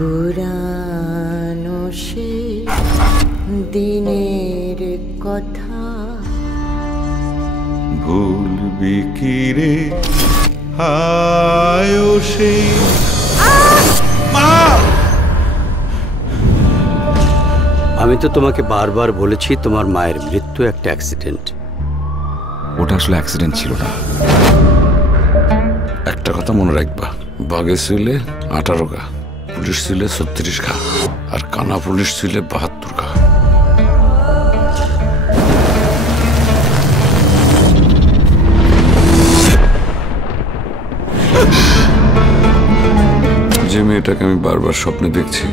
পুরানো সে দিনের কথা ভুলবি কি রে হায় সে আমি তো তোমাকে বারবার বলেছি তোমার মায়ের মৃত্যু একটা অ্যাক্সিডেন্ট। ওটা আসলে অ্যাক্সিডেন্ট ছিল না। একটা কথা মনে রাখবা, বাঘে ছিলে 18 গা, পুলিশ ছিলে 36 গা, আর কানা পুলিশ ছিলে 72 গা। যে মেয়েটাকে আমি বারবার স্বপ্নে দেখছি,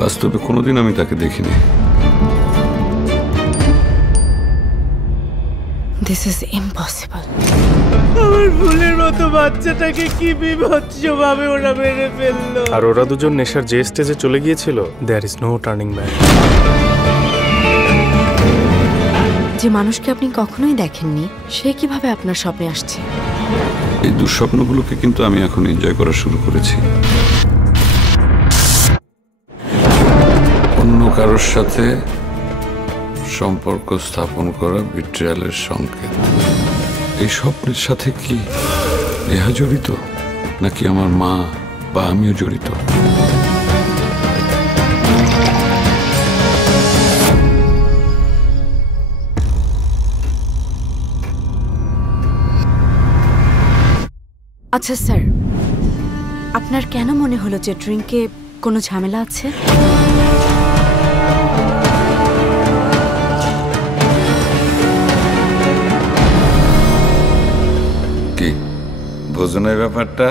বাস্তবে কোনোদিন আমি তাকে দেখিনি। This is impossible. আমার ফুলের মতো বাচ্চাটাকে কি বিভৎসভাবে ওরা মেরে ফেললো। আর ওরা দুজন নেশার যে স্টেজে চলে গিয়েছিল, there is no turning back. যে মানুষকে আপনি কখনোই দেখেননি, সে কিভাবে আপনার স্বপ্নে আসছে? এই দুঃস্বপ্নগুলোকে কিন্তু আমি এখন এনজয় করা শুরু করেছি। অন্য কারোর সাথে সম্পর্ক স্থাপন করা বিট্রিয়ালের সংকেত। এই স্বপ্নের সাথে কি নেহা জড়িত, নাকি আমার মা বা আমিও জড়িত? আচ্ছা স্যার, আপনার কেন মনে হলো যে ড্রিঙ্কে কোনো ঝামেলা আছে? কি বোঝো না ব্যাপারটা?